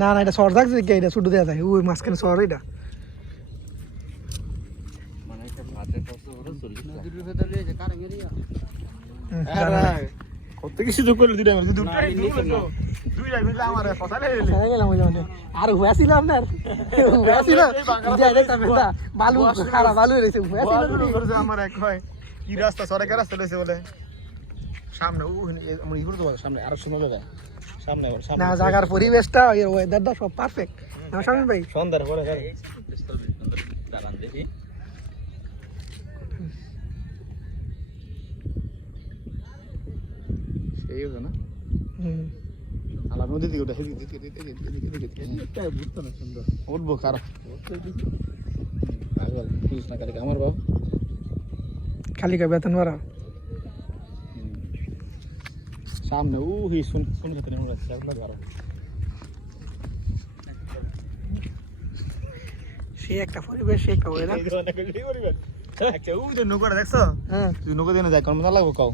না না এটা সর থাকছে কি এটা ছুটে দেওয়া যায় ওই মাঝখানে সর এটা মানে একটা ভাতের কষ্ট হলো 40 নদীর ভেতর লিয়ে যে কারেঙ্গেরিয়া কত কিছু তো করে দিলাম দুই রাখলে আমার কথা নেই গেলাম ওই জন্য আর হয়েছিল আপনার হয়েছিল বালু খারাপ বালু রয়েছে হয়েছিল আমার এক হয় কি রাস্তা সরকার রাস্তা লইছে বলে সামনে আমার ইগুলো তো সামনে আরো সময় দেয় সামনে না জায়গার পরিবেশটা ওয়েদারটা সব পারফেক্ট না শামিম ভাই সন্ধ্যার পরে দাঁড়ান দেখি সেই হলো না আলা নদী দিকে ওটা এটা বুঝতো না সুন্দর উঠবো খারাপ পাগল বুঝ না করে আমার বাবা খালি কা বেতন মারা সামনে হি শুন খেতে নেমে যাচ্ছে আপনার ঘর সে একটা পরিবেশ সে একটা ওয়েদার আচ্ছা ওই যে নৌকাটা দেখছো হ্যাঁ তুই নৌকা দিয়ে যাই কোন লাগবো কাও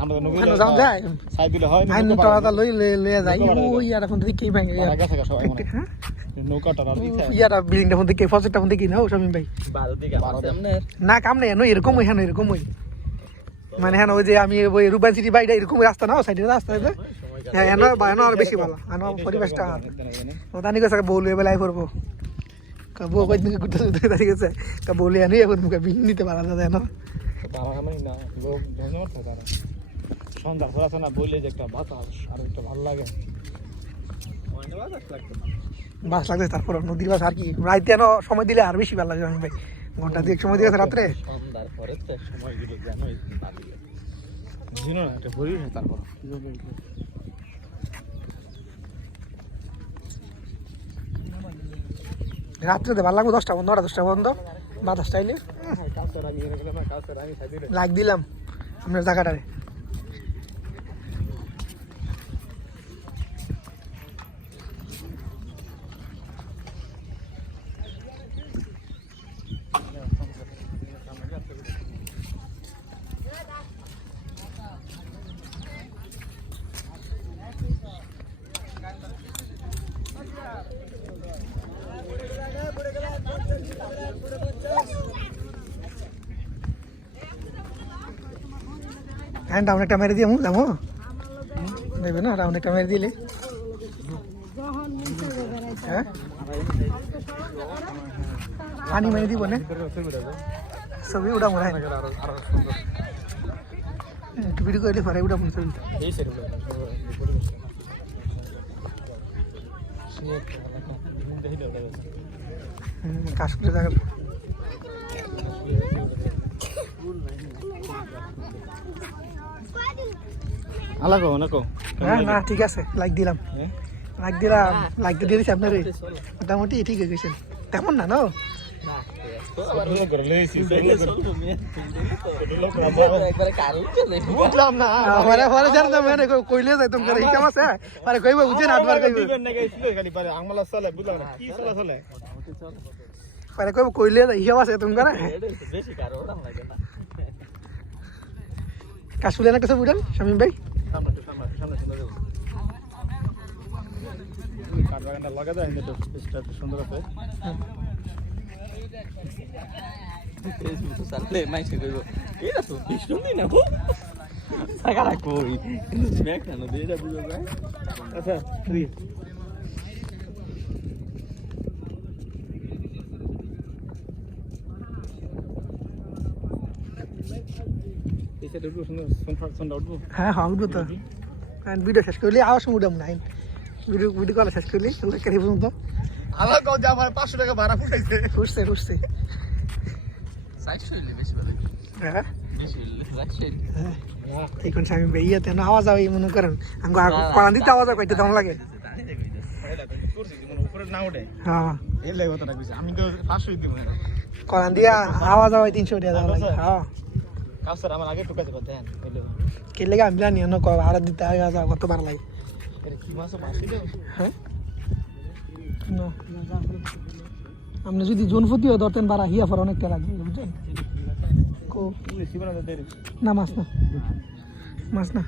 আমরা তো নৌকা যাও যায় সাই দিলে হয় আইন তোরা লই লয়ে যাই ওই আর এখন দেখি কি ভাঙে গেছে সবাই হ্যাঁ নৌকাটা রাখি ইয়ারা বিল্ডিংটা মধ্যে কে ফসেটটা মধ্যে কি না ও শামিম ভাই 12 দিকে আমার সামনে না কাম নাই এনো এরকম ওই হ্যাঁ এরকম ওই মানে হ্যাঁ ওই যে আমি ওই রুবান সিটি বাইটা এরকম রাস্তা না সাইডে রাস্তা আছে হ্যাঁ এনো বায়নো আর বেশি ভালো আনো পরিবেশটা ওদানি গেছে বউলে বেলাই করবো বউ কয়েকদিন ঘুরতে ঘুরতে দাঁড়িয়ে গেছে তা বলে আনি এখন মুখে বিল নিতে পারা যায় না লোক ধন্যবাদ তারা সন্ধ্যা ফোরাছে না বললে যে একটা বাতাস আর একটা ভালো লাগে বাস লাগছে তারপর নদীর বাস আর কি রাইতে এনো সময় দিলে আর বেশি ভালো লাগে আমি ভাই ঘন্টা দিয়ে সময় দিয়েছে রাত্রে সন্ধ্যার পরে তো সময়গুলো জানোই ভালো জিনো না একটা পরিবেশ তারপর রাত্রে ভালো লাগবে 10টা বন্ধ 10টা বন্ধ বাতাস চাইলে লাইক দিলাম আপনার জায়গাটারে হ্যাঁ ডাউন একটা মেরে দিয়ে যাবো দেখবে না ডাউন একটা মেরে দিলে হ্যাঁ পানি মেরে দিব না ছবি উঠা মনে হয় একটু ভিডিও করে পরে উঠা মনে ছবি কাশ্মীর জায়গা আলাগো না কো হ্যাঁ না ঠিক আছে লাইক দিলাম লাইক দিয়ে দিছি আপনার মোটামুটি ঠিক হয়ে গেছেন তেমন না না বুঝলাম না কইলে যাইতাম করে হিসাব আছে পারে কইব বুঝেন আটবার কইব পারে কইব কইলে হিসাব আছে তুমি করে বেশি কারো ওরকম লাগে না কাশুলে না কাছে বুঝলেন শামিম ভাই লাগা যায় সুন্দর আছে সালে মাইছে কইব এরা তো বিষ্ণু না গো সাকারা কই স্ম্যাক না দেরা বুঝো ভাই আচ্ছা ফ্রি এসে দেখো সুন্দর উঠবো হ্যাঁ হ্যাঁ উঠবো তো ভিডিও শেষ করলে আওয়াজ উঠাম না ভিডিও করা শেষ করলে কেটে পর্যন্ত আমার গাঁও যা আমার 500 টাকা ভাড়া ফুটাইছে ফুটছে সাইড বেশি ভালো হ্যাঁ বেশি সাইড এখন শামিম ভাই ইয়াতে না আওয়াজ হয় মনে করেন কোরআন দিতে আওয়াজ কইতে দাম লাগে উপরে না ওঠে হ্যাঁ এর লাগে কথা কইছি আমি তো 500 দিব না কোরআন দিয়া আওয়াজ হয় 300 টাকা দাম লাগে হ্যাঁ কাস্টার আমার আগে ঠকাইছে কথা হ্যাঁ কে লাগে আমি জানি না কয় ভাড়া দিতে আওয়াজ কত বার লাগে কি মাছ মাছি দাও হ্যাঁ না আপনি যদি জনপতিও ধরতেন বাড়া হিয়া ফর অনেকটা লাগবে বুঝছেন কো না মাছ না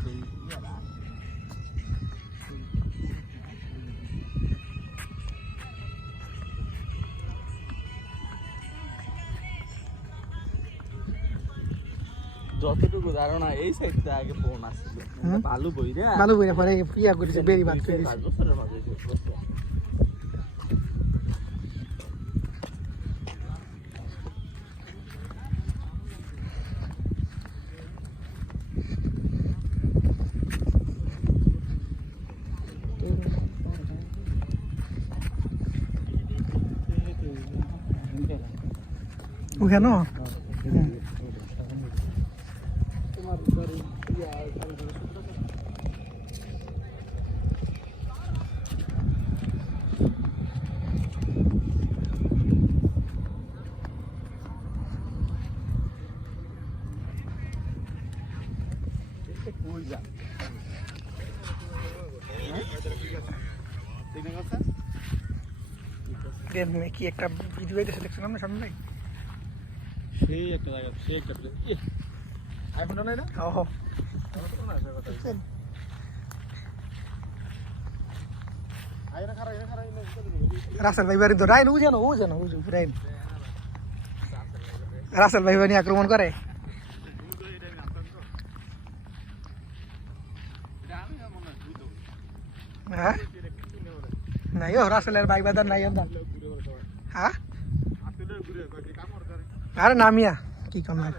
যতটুকু ধারণা এই সাইডটা আগে ফোন আসছিল বালু বই রে ভালো করে পরে ইয়া করেছে বেরি বাদ করে দিয়েছে 5 বছরের মাঝে করছে ওখানে কি একটা ভিডিও দেখে দেখছিলাম না সামনে ভাই সেই একটা জায়গা সেই একটা প্লেস আইফোনটা নাই না ও আইরা খারা রাসেল ভাই বাড়ি তো রাইন ও জানো রাইন রাসেল ভাই বানি আক্রমণ করে হ্যাঁ নাই ও রাসেলের ভাই বাদার নাই আন্দা হ্যাঁ আরে নামিয়া কি কাম নাই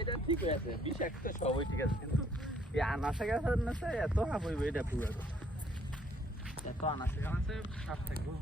এটা ঠিক আছে বিষাক্ত সবই ঠিক আছে কিন্তু এই আনাসে গেছে না এত হাবইবে এটা পুরো এত আনাসে গাছে সাপ থাকবো